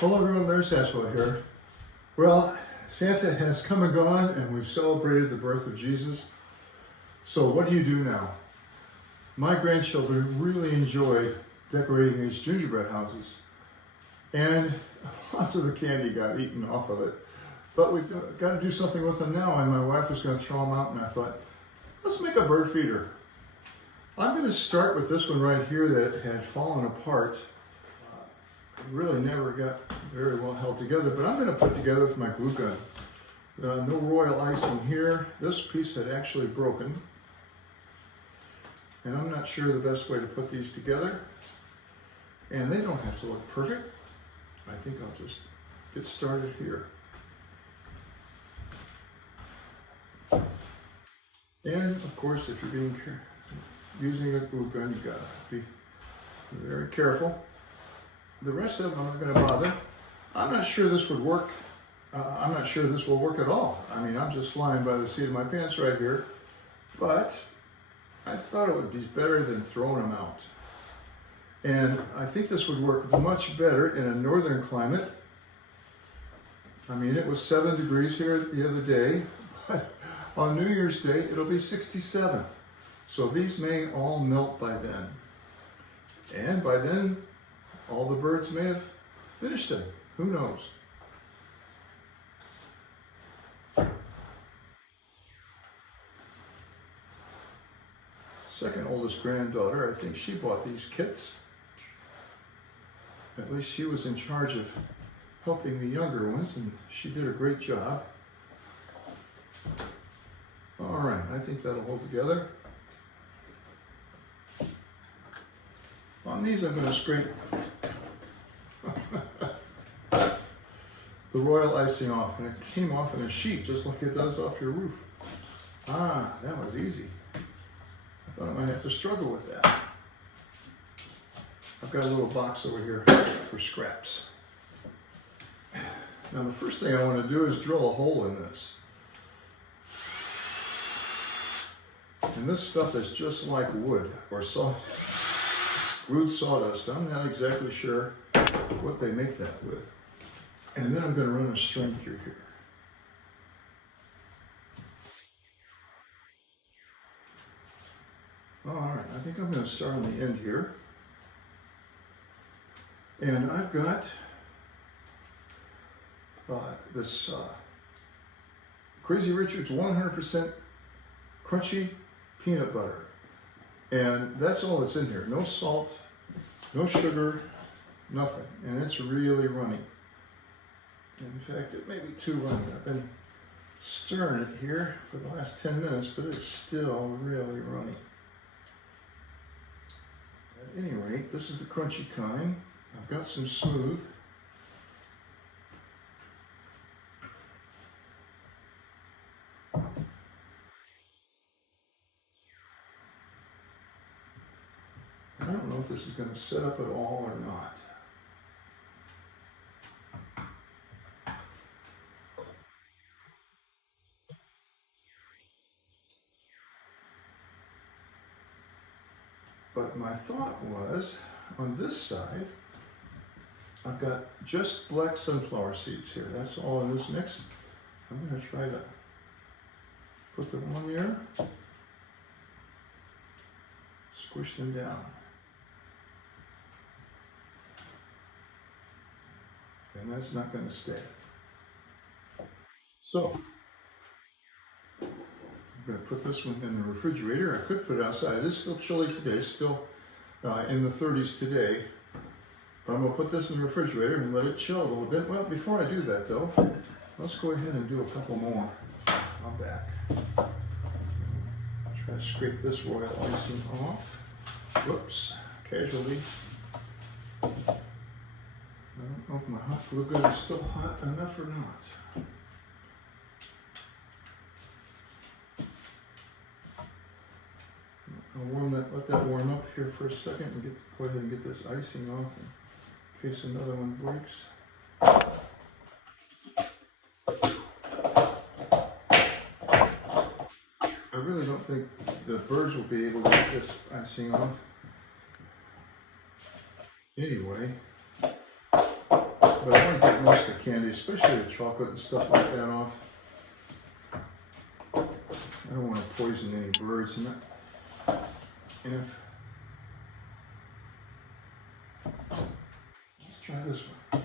Hello everyone, Larry Satchwell here. Well, Santa has come and gone and we've celebrated the birth of Jesus. So what do you do now? My grandchildren really enjoyed decorating these gingerbread houses. And lots of the candy got eaten off of it. But we've got to do something with them now, and my wife was going to throw them out, and I thought, let's make a bird feeder. I'm going to start with this one right here that had fallen apart. Really never got very well held together, but I'm going to put together with my glue gun. No royal icing here. This piece had actually broken, and I'm not sure the best way to put these together. And they don't have to look perfect. I think I'll just get started here. And of course, if you're using a glue gun, you gotta be very careful. The rest of them I'm not going to bother. I'm not sure this would work. I'm not sure this will work at all. I mean, I'm just flying by the seat of my pants right here. But I thought it would be better than throwing them out. And I think this would work much better in a northern climate. I mean, it was 7 degrees here the other day, but on New Year's Day, it'll be 67. So these may all melt by then. And by then, all the birds may have finished them. Who knows? Second oldest granddaughter, I think she bought these kits. At least she was in charge of helping the younger ones, and she did a great job. All right, I think that'll hold together. On these, I'm going to scrape the royal icing off, and it came off in a sheet just like it does off your roof. Ah, that was easy. I thought I might have to struggle with that. I've got a little box over here for scraps. Now the first thing I want to do is drill a hole in this. And this stuff is just like wood or glued sawdust. I'm not exactly sure what they make that with. And then I'm going to run a string through here. All right, I think I'm going to start on the end here. And I've got this Crazy Richard's 100% crunchy peanut butter. And that's all that's in here. No salt, no sugar, nothing. And it's really runny. In fact, it may be too runny. I've been stirring it here for the last 10 minutes, but it's still really runny. At any rate, this is the crunchy kind. I've got some smooth. I don't know if this is going to set up at all or not. But my thought was, on this side, I've got just black sunflower seeds here. That's all in this mix. I'm going to try to put them on there, squish them down. And that's not going to stay. So, I'm going to put this one in the refrigerator. I could put it outside. It is still chilly today, still in the 30s today. But I'm going to put this in the refrigerator and let it chill a little bit. Well, before I do that though, let's go ahead and do a couple more. I'm back. Try to scrape this royal icing off. Whoops, casually. I don't know if my hot glue gun is still hot enough or not. I'll let that warm up here for a second and go ahead and get this icing off in case another one breaks. I really don't think the birds will be able to get this icing off. Anyway, but but I want to get most of the candy, especially the chocolate and stuff like that off. I don't want to poison any birds in it. And if, let's try this one.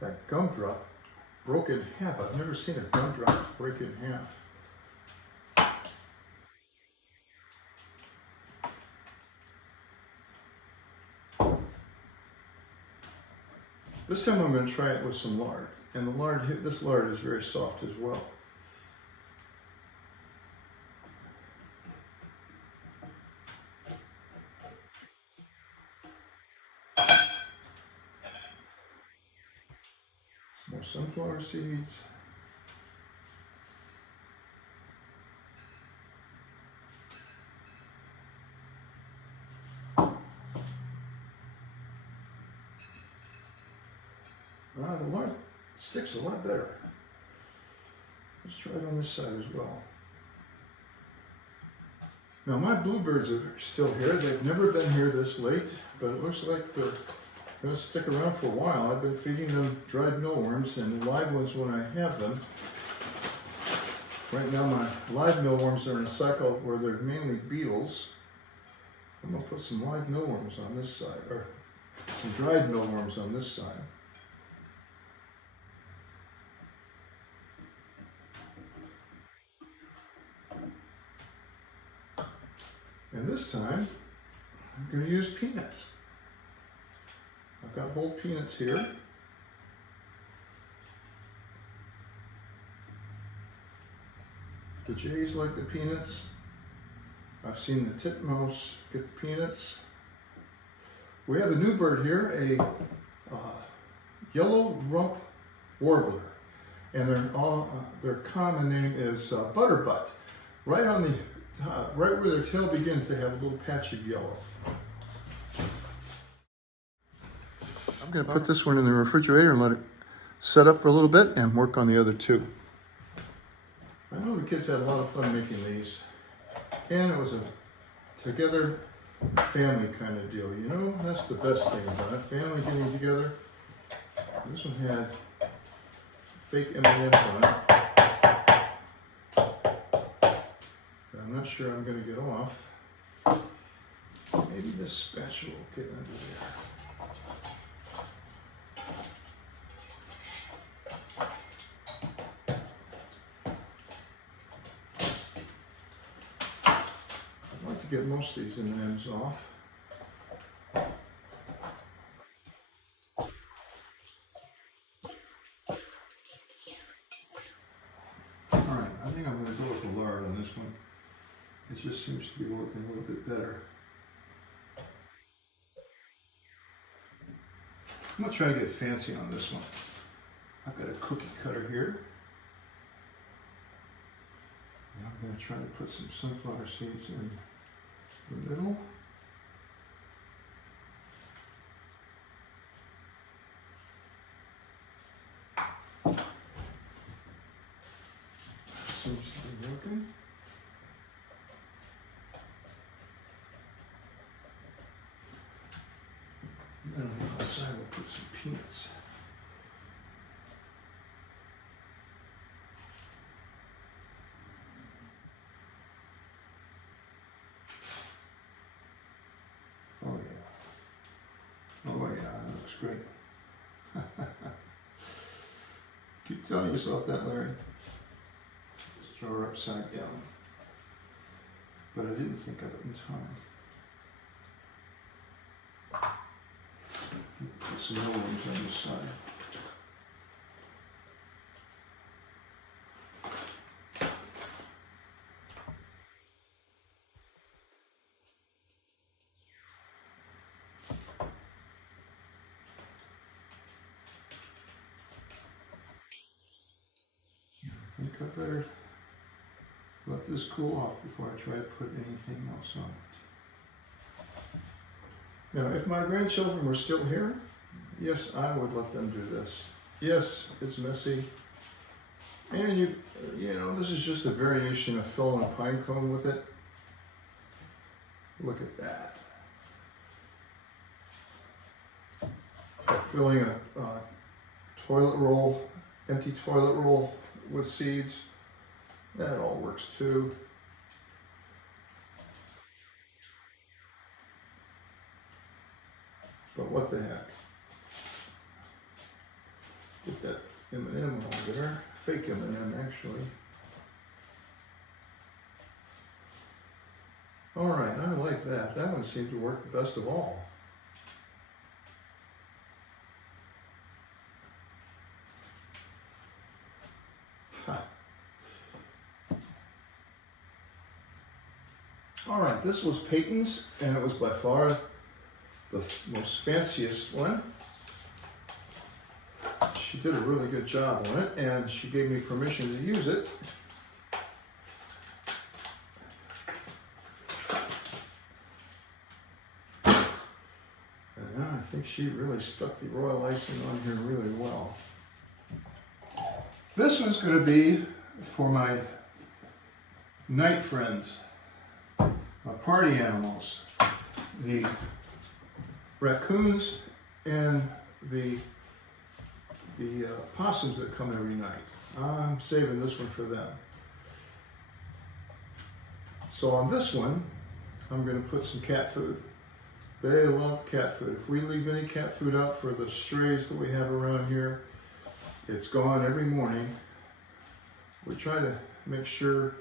That gumdrop broke in half. I've never seen a gumdrop break in half. This time I'm going to try it with some lard. And the lard, this lard is very soft as well. Some more sunflower seeds. The lard sticks a lot better. Let's try it on this side as well. Now my bluebirds are still here. They've never been here this late, but it looks like they're going to stick around for a while. I've been feeding them dried mealworms and live ones when I have them. Right now my live mealworms are in a cycle where they're mainly beetles. I'm going to put some live mealworms on this side, or some dried mealworms on this side. And this time, I'm going to use peanuts. I've got whole peanuts here. The jays like the peanuts. I've seen the titmouse get the peanuts. We have a new bird here, a yellow rump warbler. And their common name is butterbutt. Right on the right where their tail begins, they have a little patch of yellow. I'm going to put this one in the refrigerator and let it set up for a little bit and work on the other two. I know the kids had a lot of fun making these, and it was a together family kind of deal. You know, that's the best thing about it, family getting together. This one had fake M&Ms on it. I'm not sure I'm going to get off. Maybe this spatula will get under there. I'd like to get most of these M&Ms off. Alright, I think I'm going to go with the lard on this one. It just seems to be working a little bit better. I'm going to try to get fancy on this one. I've got a cookie cutter here. And I'm going to try to put some sunflower seeds in the middle. Seems to be working. And then on the outside we'll put some peanuts. Oh yeah. Oh yeah, that looks great. Keep telling yourself that, Larry. Just draw her upside down. But I didn't think of it in time. Put some more ones on this side. I think I better let this cool off before I try to put anything else on it. Now, if my grandchildren were still here, yes, I would let them do this. Yes, it's messy. And you know, this is just a variation of filling a pine cone with it. Look at that. Filling a toilet roll, empty toilet roll with seeds. That all works too. But what the heck? Get that M&M over there. Fake M&M actually. All right, I like that. That one seemed to work the best of all. All right, this was Peyton's, and it was by far the most fanciest one. She did a really good job on it, and she gave me permission to use it. And I think she really stuck the royal icing on here really well. This one's going to be for my night friends. My party animals, the raccoons and the possums that come every night. I'm saving this one for them. So on this one, I'm going to put some cat food. They love cat food. If we leave any cat food out for the strays that we have around here, it's gone every morning. We try to make sure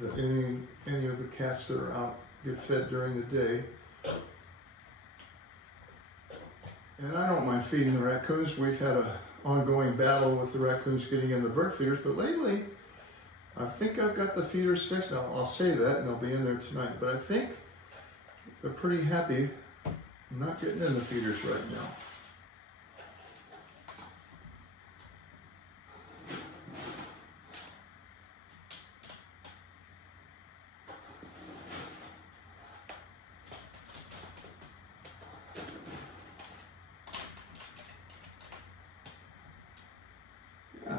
that any of the cats that are out get fed during the day. And I don't mind feeding the raccoons. We've had an ongoing battle with the raccoons getting in the bird feeders, but lately I think I've got the feeders fixed. Now, I'll say that and they'll be in there tonight, but I think they're pretty happy not getting in the feeders right now.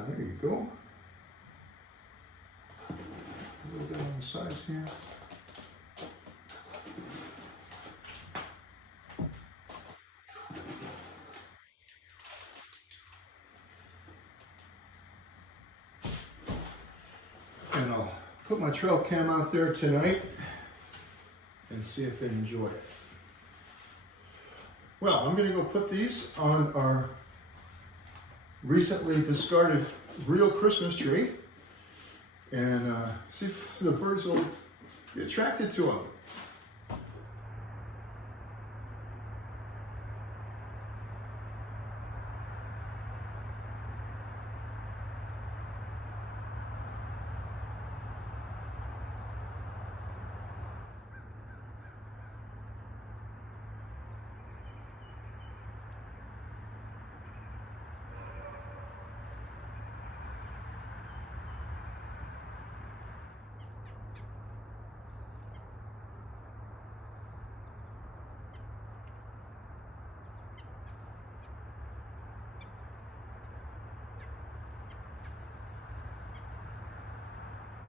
There you go. A little bit on the sides here. And I'll put my trail cam out there tonight and see if they enjoy it. Well, I'm going to go put these on our recently discarded real Christmas tree and see if the birds will be attracted to them.